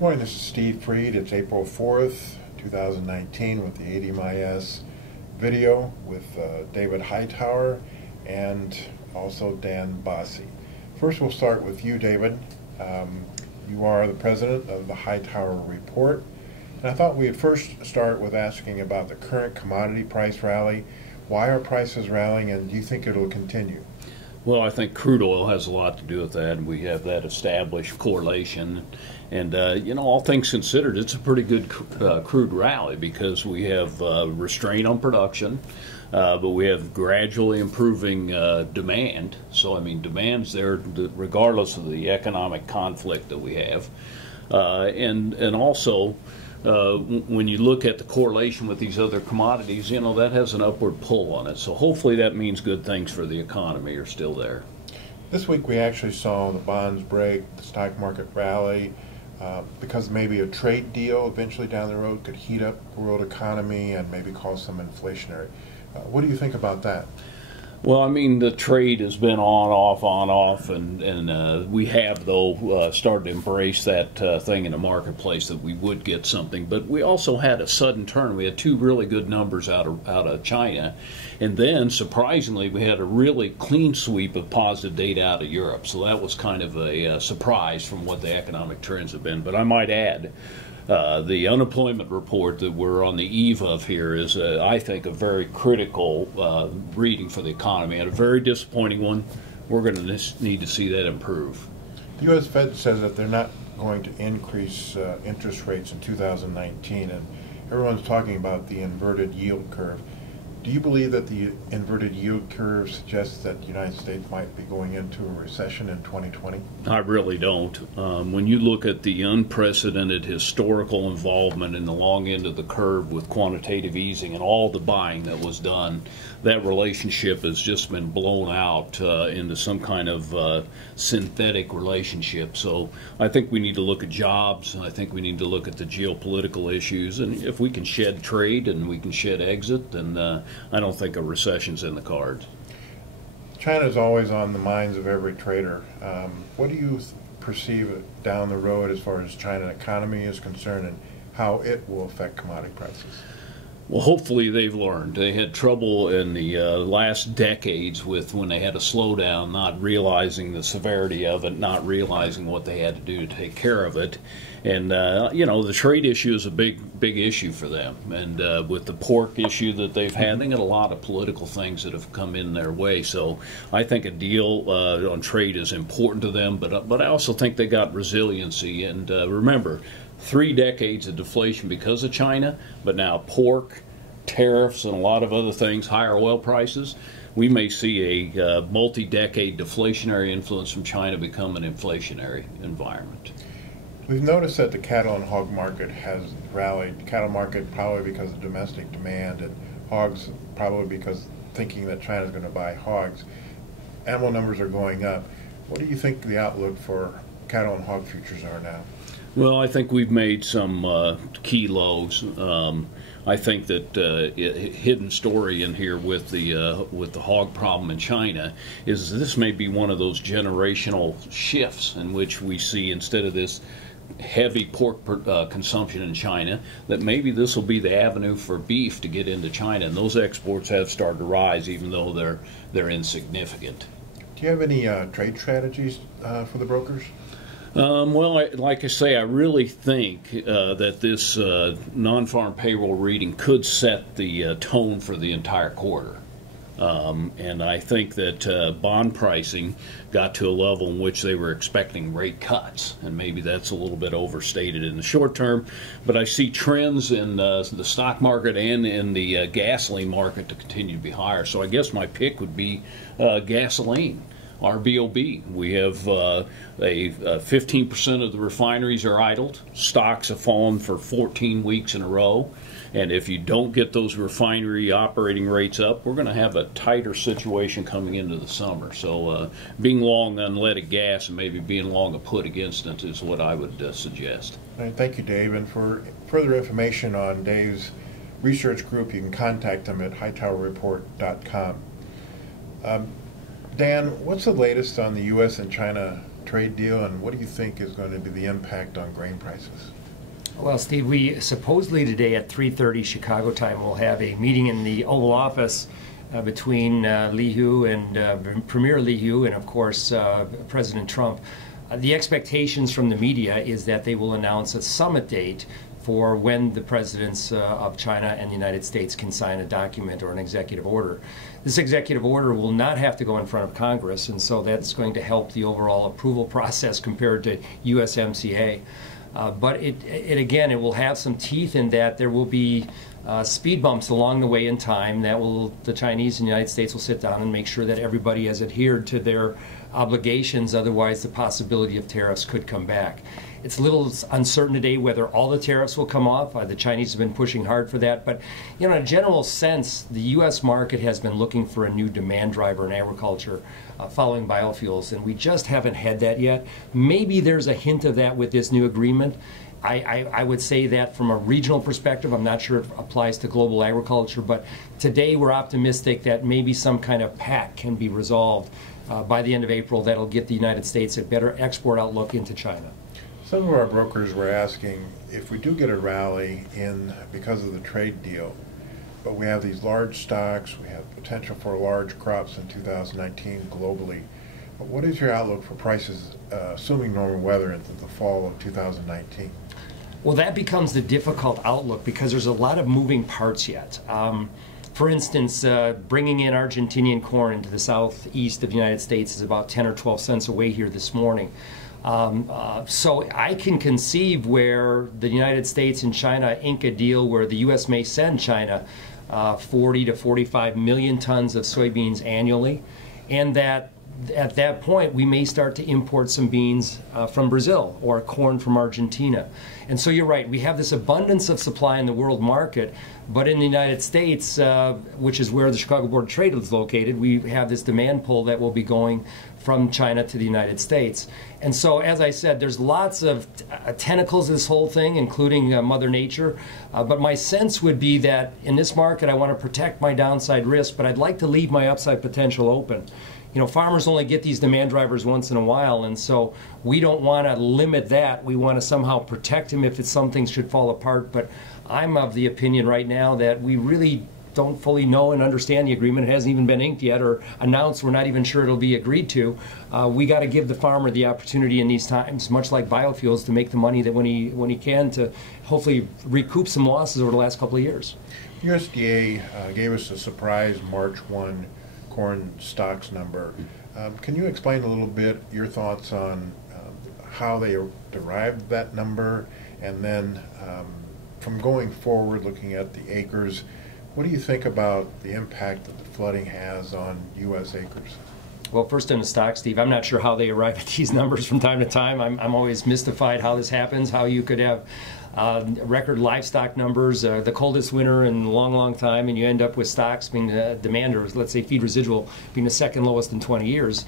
Morning, this is Steve Freed. It's April 4th, 2019 with the ADMIS video with David Hightower and also Dan Basse. First we'll start with you, David. You are the president of the Hightower Report. And I thought we'd first start with asking about the current commodity price rally. Why are prices rallying, and do you think it'll continue? Well, I think crude oil has a lot to do with that, and we have that established correlation. And, all things considered, it's a pretty good crude rally because we have restraint on production, but we have gradually improving demand. So, I mean, demand's there regardless of the economic conflict that we have. And also, when you look at the correlation with these other commodities, that has an upward pull on it. So hopefully that means good things for the economy are still there. This week we actually saw the bonds break, the stock market rally, because maybe a trade deal eventually down the road could heat up the world economy and maybe cause some inflationary. What do you think about that? Well, I mean, the trade has been on, off, and we have, though, started to embrace that thing in the marketplace that we would get something. But we also had a sudden turn. We had two really good numbers out of China, and then, surprisingly, we had a really clean sweep of positive data out of Europe. So that was kind of a surprise from what the economic trends have been. But I might add, the unemployment report that we're on the eve of here is, I think, a very critical reading for the economy and a very disappointing one. We're going to need to see that improve. The U.S. Fed says that they're not going to increase interest rates in 2019, and everyone's talking about the inverted yield curve. Do you believe that the inverted yield curve suggests that the United States might be going into a recession in 2020? I really don't. When you look at the unprecedented historical involvement in the long end of the curve with quantitative easing and all the buying that was done, that relationship has just been blown out into some kind of synthetic relationship. So I think we need to look at jobs, and I think we need to look at the geopolitical issues, and if we can shed trade and we can shed exit, then I don't think a recession's in the cards. China's always on the minds of every trader. What do you perceive down the road as far as China economy is concerned and how it will affect commodity prices? Well, hopefully they've learned. They had trouble in the last decades with when they had a slowdown, not realizing the severity of it, not realizing what they had to do to take care of it. And, the trade issue is a big issue for them. And with the pork issue that they've had, they got a lot of political things that have come in their way. So I think a deal on trade is important to them, but I also think they got resiliency. And remember, 3 decades of deflation because of China, but now pork, tariffs, and a lot of other things, higher oil prices. We may see a multi-decade deflationary influence from China become an inflationary environment. We've noticed that the cattle and hog market has rallied. The cattle market probably because of domestic demand, and hogs probably because thinking that China's going to buy hogs. Animal numbers are going up. What do you think the outlook for cattle and hog futures are now? Well, I think we've made some key lows. I think that hidden story in here with the hog problem in China is this may be one of those generational shifts in which we see, instead of this heavy pork consumption in China, that maybe this will be the avenue for beef to get into China, and those exports have started to rise, even though they're insignificant. Do you have any trade strategies for the brokers? Well, like I say, I really think that this non-farm payroll reading could set the tone for the entire quarter. And I think that bond pricing got to a level in which they were expecting rate cuts, and maybe that's a little bit overstated in the short term. But I see trends in the stock market and in the gasoline market to continue to be higher. So I guess my pick would be gasoline. RBOB. We have 15% of the refineries are idled. Stocks have fallen for 14 weeks in a row. And if you don't get those refinery operating rates up, we're going to have a tighter situation coming into the summer. So being long unleaded gas and maybe being long a put against it is what I would suggest. All right, thank you, Dave. And for further information on Dave's research group, you can contact them at hightowerreport.com. Dan, what's the latest on the U.S. and China trade deal, and what do you think is going to be the impact on grain prices? Well, Steve, we supposedly today at 3:30 Chicago time will have a meeting in the Oval Office between Li Hu and Premier Li Hu and, of course, President Trump. The expectations from the media is that they will announce a summit date for when the presidents of China and the United States can sign a document or an executive order. This executive order will not have to go in front of Congress, and so that's going to help the overall approval process compared to USMCA. But again, it will have some teeth in that there will be speed bumps along the way in time that the Chinese and the United States will sit down and make sure that everybody has adhered to their obligations, otherwise the possibility of tariffs could come back. It's a little uncertain today whether all the tariffs will come off. The Chinese have been pushing hard for that. But in a general sense, the U.S. market has been looking for a new demand driver in agriculture following biofuels, and we just haven't had that yet. Maybe there's a hint of that with this new agreement. I would say that from a regional perspective. I'm not sure it applies to global agriculture, but today we're optimistic that maybe some kind of pact can be resolved by the end of April that'll get the United States a better export outlook into China. Some of our brokers were asking if we do get a rally because of the trade deal, but we have these large stocks, we have potential for large crops in 2019 globally. But what is your outlook for prices, assuming normal weather, into the fall of 2019? Well, that becomes the difficult outlook because there's a lot of moving parts yet. For instance, bringing in Argentinian corn into the southeast of the United States is about 10 or 12 cents away here this morning. So I can conceive where the United States and China ink a deal where the U.S. may send China 40 to 45 million tons of soybeans annually, and that at that point we may start to import some beans from Brazil or corn from Argentina. And so you're right, we have this abundance of supply in the world market, but in the United States, which is where the Chicago Board of Trade is located, we have this demand pull that will be going from China to the United States. And so, as I said, there's lots of tentacles to this whole thing, including Mother Nature. But my sense would be that in this market, I want to protect my downside risk, but I'd like to leave my upside potential open. You know, farmers only get these demand drivers once in a while, and so we don't want to limit that. We want to somehow protect them if some things should fall apart. But I'm of the opinion right now that we really don't fully know and understand the agreement. It hasn't even been inked yet or announced. We're not even sure it'll be agreed to. We got to give the farmer the opportunity in these times, much like biofuels, to make the money that when he can to hopefully recoup some losses over the last couple of years. USDA gave us a surprise March 1 corn stocks number. Can you explain a little bit your thoughts on how they derived that number, and then from going forward, looking at the acres, what do you think about the impact that the flooding has on U.S. acres? Well, first in the stock, Steve, I'm not sure how they arrive at these numbers from time to time. I'm always mystified how this happens, how you could have record livestock numbers, the coldest winter in a long, long time, and you end up with stocks being demand, or let's say feed residual, being the second lowest in 20 years.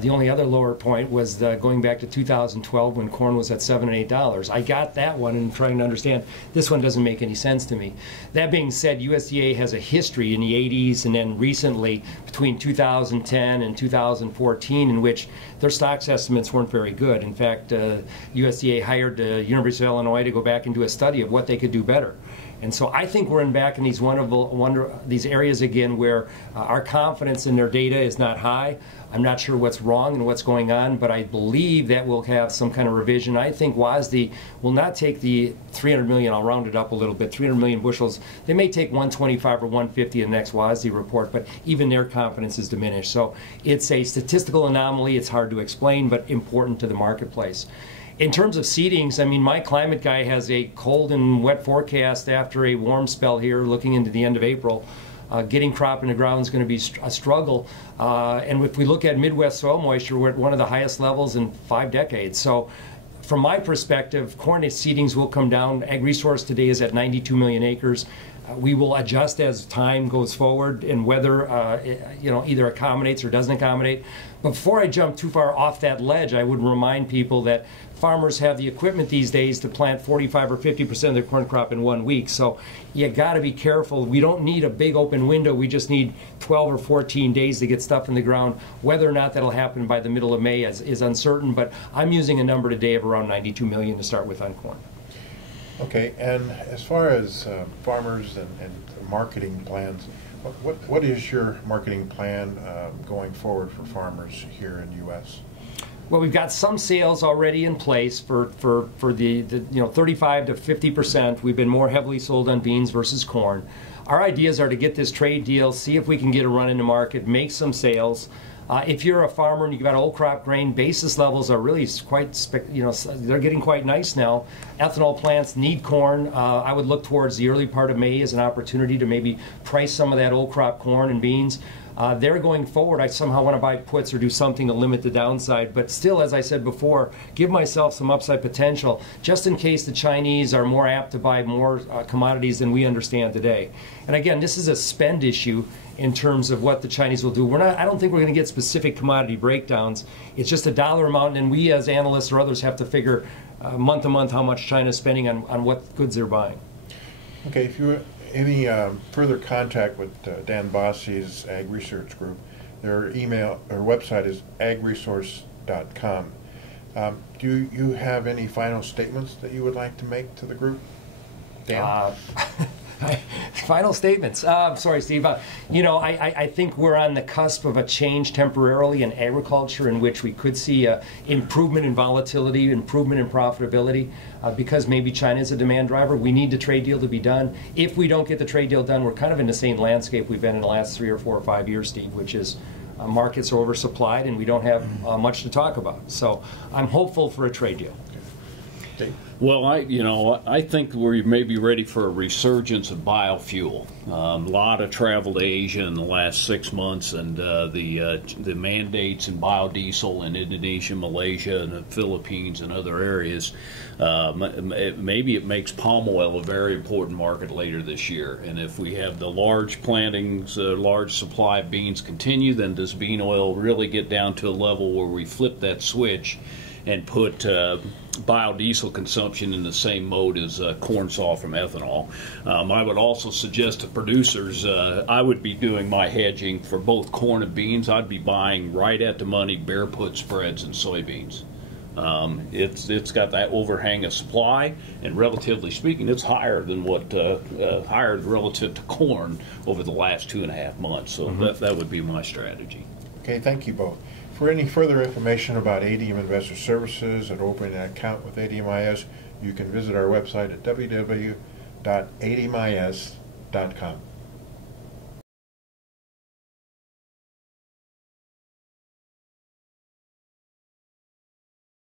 The only other lower point was going back to 2012 when corn was at $7 and $8. I got that one and trying to understand. This one doesn't make any sense to me. That being said, USDA has a history in the 80s and then recently between 2010 and 2014 in which their stocks estimates weren't very good. In fact, USDA hired the University of Illinois to go back and do a study of what they could do better. And so I think we're back in these these areas again where our confidence in their data is not high. I'm not sure what's wrong and what's going on, but I believe that we'll have some kind of revision. I think WASDE will not take the 300 million, I'll round it up a little bit, 300 million bushels. They may take 125 or 150 in the next WASDE report, but even their confidence is diminished. So it's a statistical anomaly. It's hard to explain, but important to the marketplace. In terms of seedings, I mean, my climate guy has a cold and wet forecast after a warm spell here looking into the end of April. Getting crop in the ground is going to be a struggle. And if we look at Midwest soil moisture, we're at one of the highest levels in 5 decades. So from my perspective, corn seedings will come down. Ag resource today is at 92 million acres. We will adjust as time goes forward and weather either accommodates or doesn't accommodate. But before I jump too far off that ledge, I would remind people that farmers have the equipment these days to plant 45 or 50% of their corn crop in 1 week. So you got to be careful. We don't need a big open window. We just need 12 or 14 days to get stuff in the ground. Whether or not that'll happen by the middle of May is uncertain, but I'm using a number today of around 92 million to start with on corn. Okay, and as far as farmers and marketing plans, what is your marketing plan going forward for farmers here in the U.S.? Well, we've got some sales already in place for the 35 to 50%. We've been more heavily sold on beans versus corn. Our ideas are to get this trade deal, see if we can get a run in the market, make some sales. If you're a farmer and you've got old crop grain, basis levels are really quite, they're getting quite nice now. Ethanol plants need corn. I would look towards the early part of May as an opportunity to maybe price some of that old crop corn and beans. They're going forward. I somehow want to buy puts or do something to limit the downside, but still, as I said before, give myself some upside potential just in case the Chinese are more apt to buy more commodities than we understand today. And again, this is a spend issue in terms of what the Chinese will do. I don't think we're going to get specific commodity breakdowns. It's just a dollar amount, and we as analysts or others have to figure month to month how much China's spending on what goods they're buying. Okay, if you any further contact with Dan Basse's Ag Research Group, their website is agresource.com. Do you have any final statements that you would like to make to the group, Dan? Final statements. Sorry, Steve. I think we're on the cusp of a change temporarily in agriculture in which we could see improvement in volatility, improvement in profitability, because maybe China is a demand driver. We need the trade deal to be done. If we don't get the trade deal done, we're kind of in the same landscape we've been in the last 3 or 4 or 5 years, Steve, which is markets are oversupplied and we don't have much to talk about. So I'm hopeful for a trade deal. Dave? Well, I think we may be ready for a resurgence of biofuel. A lot of travel to Asia in the last 6 months, and the mandates in biodiesel in Indonesia, Malaysia, and the Philippines and other areas. Maybe it makes palm oil a very important market later this year. And if we have the large plantings, large supply of beans continue, then does bean oil really get down to a level where we flip that switch and put biodiesel consumption in the same mode as corn saw from ethanol? I would also suggest to producers, I would be doing my hedging for both corn and beans. I'd be buying right at the money bare put spreads in soybeans. It's got that overhang of supply, and relatively speaking, it's higher than what higher relative to corn over the last 2.5 months. So that would be my strategy. Okay, thank you both. For any further information about ADM Investor Services and opening an account with ADMIS, you can visit our website at www.admis.com.